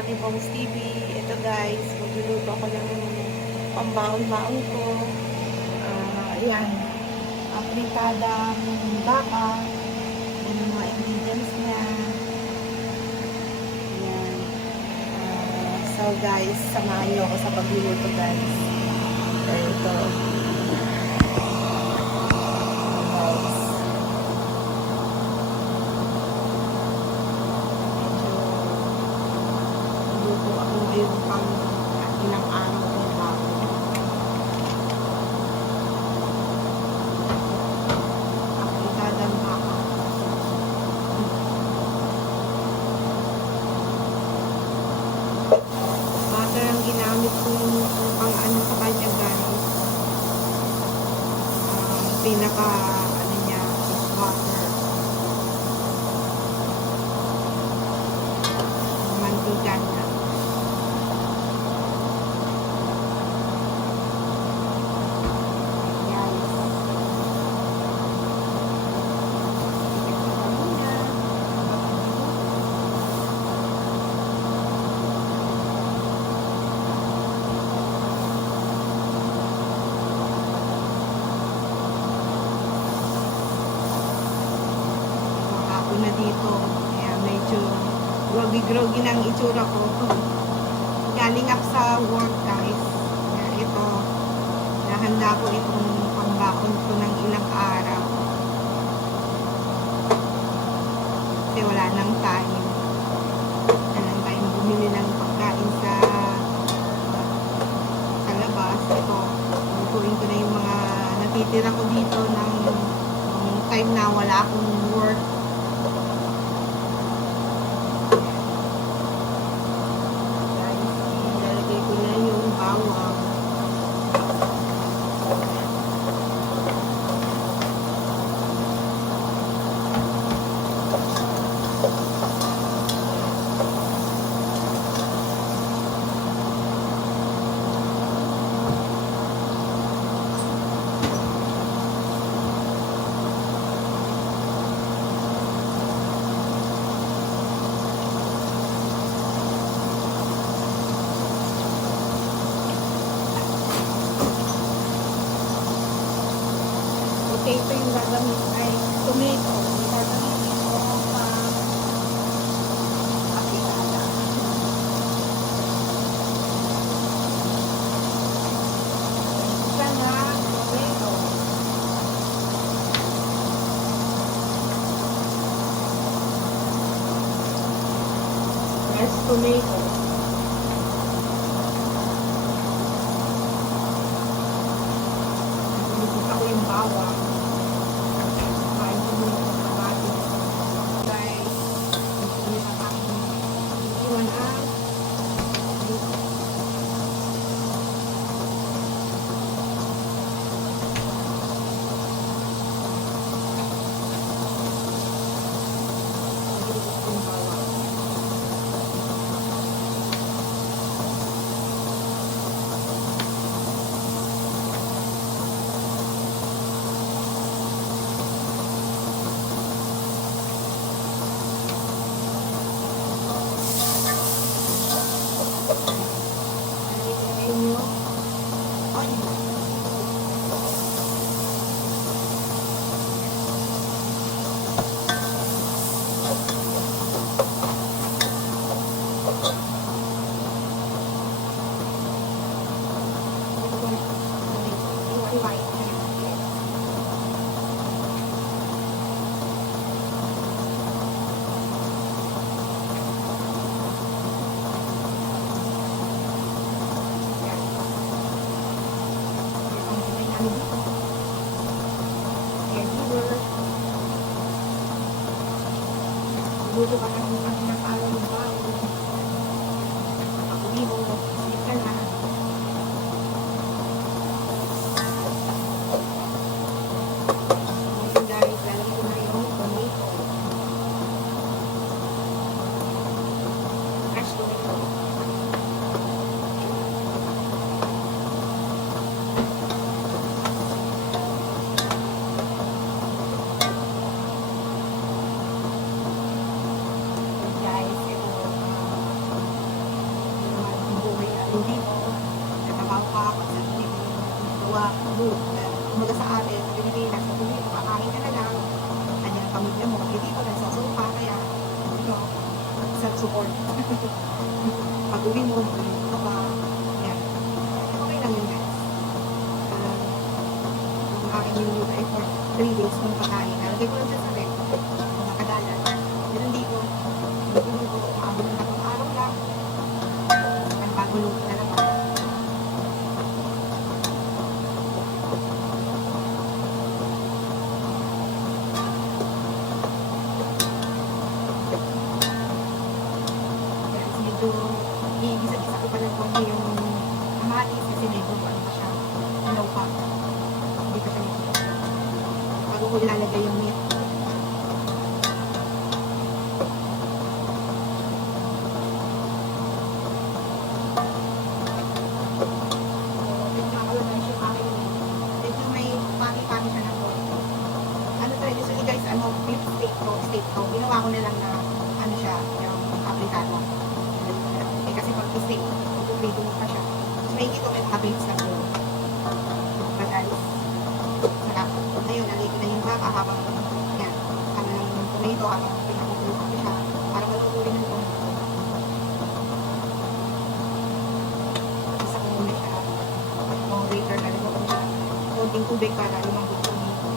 aking Bongs TV. Ito guys, magluluto ako ng pambaon-baon ko. Ayan, apritada baka. Yan ang mga ingredients niya. Ayan. So guys, samahan niyo ako sa pagluluto guys. Ito. Yung pang ilang araw ko bago. Apritadang baka. Butter ang ginamit ko pang ano sa kanya guys. Pinaka ano niya, fish butter. Mantigan na. Na dito. Kaya medyo groggy-groggy ng itsura ko. Galing up sa work guys. Kaya ito, nahanda ko itong pambaon ko ng ilang araw. Kasi wala nang time. Walang time bumili ng pagkain sa labas. Ito, lutuin ko na yung mga natitira ko dito ng time na wala akong work. Potato yung gagamit ay tomato. Gagamit ko apritada. Isa na tomato. Yes, tomato. Nagulupot ako yung bawang. Luto ka ng pinapalo ng bago. Pag-ulibo, silip ka na. Ngayon guys, lalagay ko na yung tomato. Fresh tomato. hindi ko, nagtrabaho pa ako, hindi ko gawa, kumaga sa atin, sabi ni Rina, sabi ni kakain ka na lang, kanyang pamilya mo, hindi ko lang sa sofa, kaya, self-support. Pag uwi mo, hindi ka ba, yan. Okay lang yun, guys. Yung aking niluluto ay for 3 days ng pagkain. Nalagay ko lang siya sa rep, kung nakadalan. Pero hindi ko, maabot ng 3 araw lang. Ang bago luto na naman. Iisa-isa ko pa lang konti yung kamatis kasi medyo ano pa siya, alaw pa. Hindi pa siya nito. Bago ko ilalagay yung meat. Medyo may pati-pati siya na po. Ano to, usually guys, beef steak to. Ginawa ko na lang na ano siya, yung aplikado. Kasi pag steak, ituprito mo pa siya. So, may ito may habits na po. Guys, sarap. Ngayon, nalagay ko na yung baka habang, yan, ng tomato habang pinakukulo ko siya. Para maluto rin ng tomato. Isa ko muna siya. Kung waiter, nalagay ko siya. Konting tubig para lumambot yung tomato.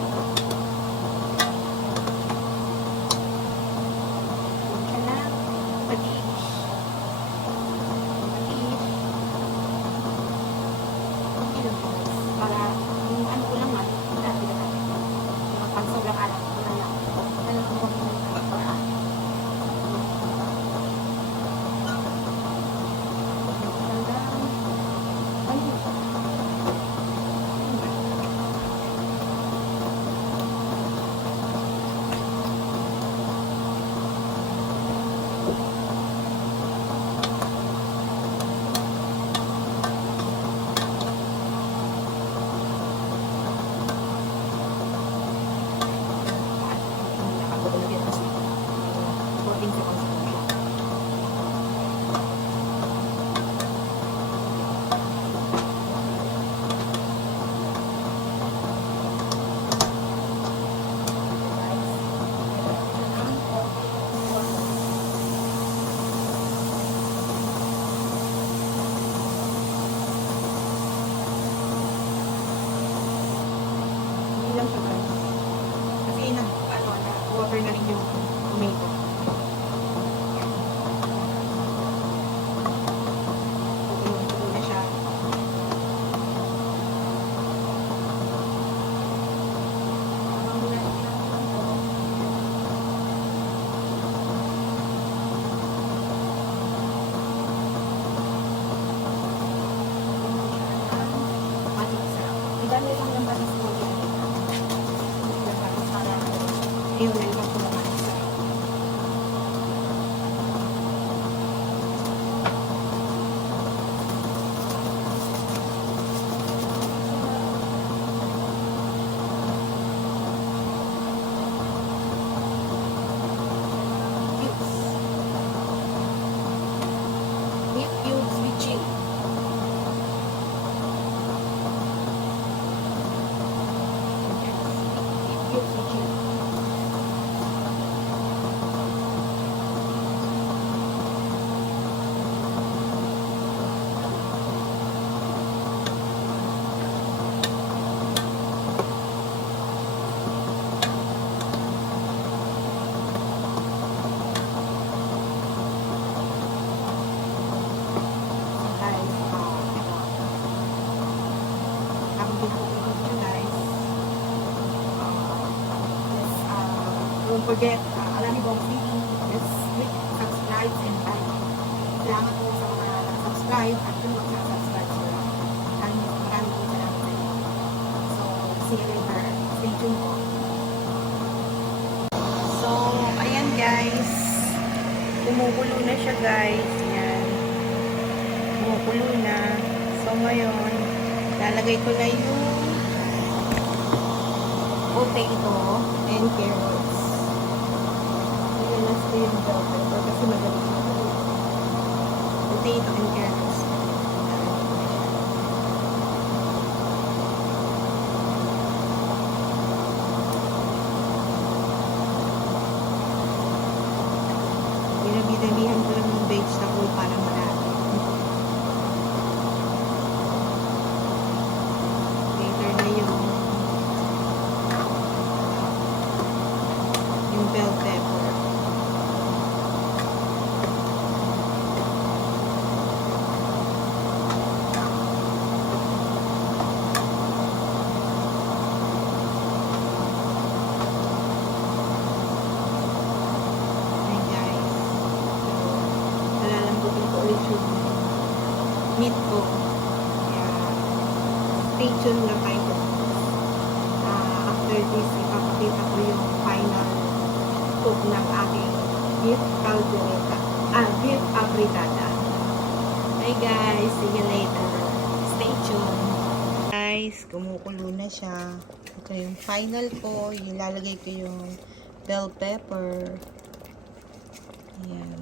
Siya na, patis. Para yung ano ko lang man, dati na natin. Yung pag sobrang alam ko na lang. Alam ko kung ano yung paraan. Water na rin yung tomato. Tulo na siya. Idami lang yung batas mo dyan. Ayun na yung kumakas. Meat cubes with chili. Meat cubes with chili. Don't forget, Alani Bong TV, let's click subscribe and like. Salamat po sa mga subscribe at kung mag-subscribe sila. Maraming po salamat sa inyo. So, see you later. Stay tuned po. So, ayan guys. Kumukulo na siya guys. Ayan. Kumukulo na. So, ngayon, lalagay ko na yung potato and carrots. Last ko yung bell pepper kasi magaling ako. Potato and carrots. meat ko. Kaya, stay tuned lang kayo. After this, ipapakita ko yung final cook ng aking beef caldereta. Beef abritada. Hi guys, see you later. Stay tuned. Guys, kumukulo na siya. Ito yung final ko. Ilalagay ko yung bell pepper. Ayan.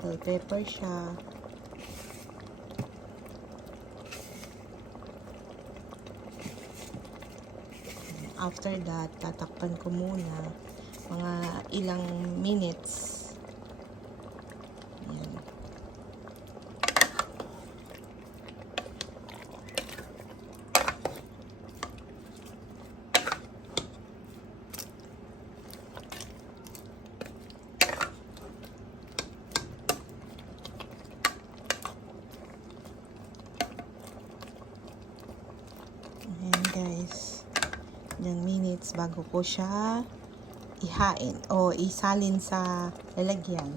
Bell pepper siya. After that, tatakpan ko muna mga ilang minutes. Ayan. Ayan guys. Ilang minutes bago ko siya ihain o isalin sa lalagyan.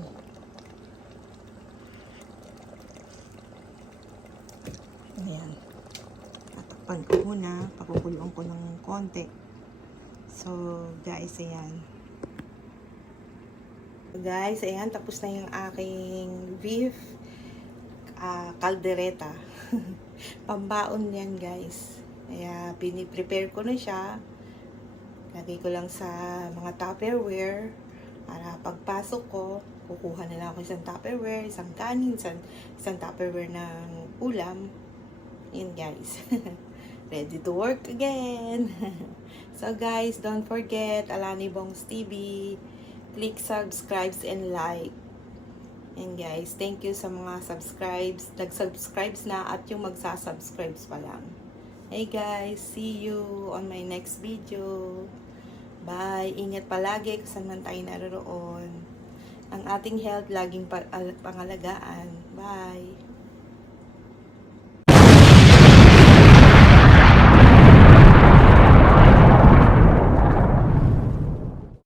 Ayan. Tatakpan ko muna. Pakukulong ko ng konti. So, guys, ayan. So, guys, ayan. Tapos na yung aking beef caldereta. Pambaon yan, guys. Kaya, piniprepare ko na siya. Lagay ko lang sa mga Tupperware para pagpasok ko, kukuha na lang ako isang Tupperware, isang kanin, isang Tupperware ng ulam. Yun guys. Ready to work again. So guys, don't forget, Alani Bongs TV. Click subscribe and like. And guys, thank you sa mga nag-subscribes na at yung magsasubscribes pa lang. Hey guys, see you on my next video. Bye. Ingat palagi kung saan man tayo naroon. Ang ating health laging pangalagaan. Bye.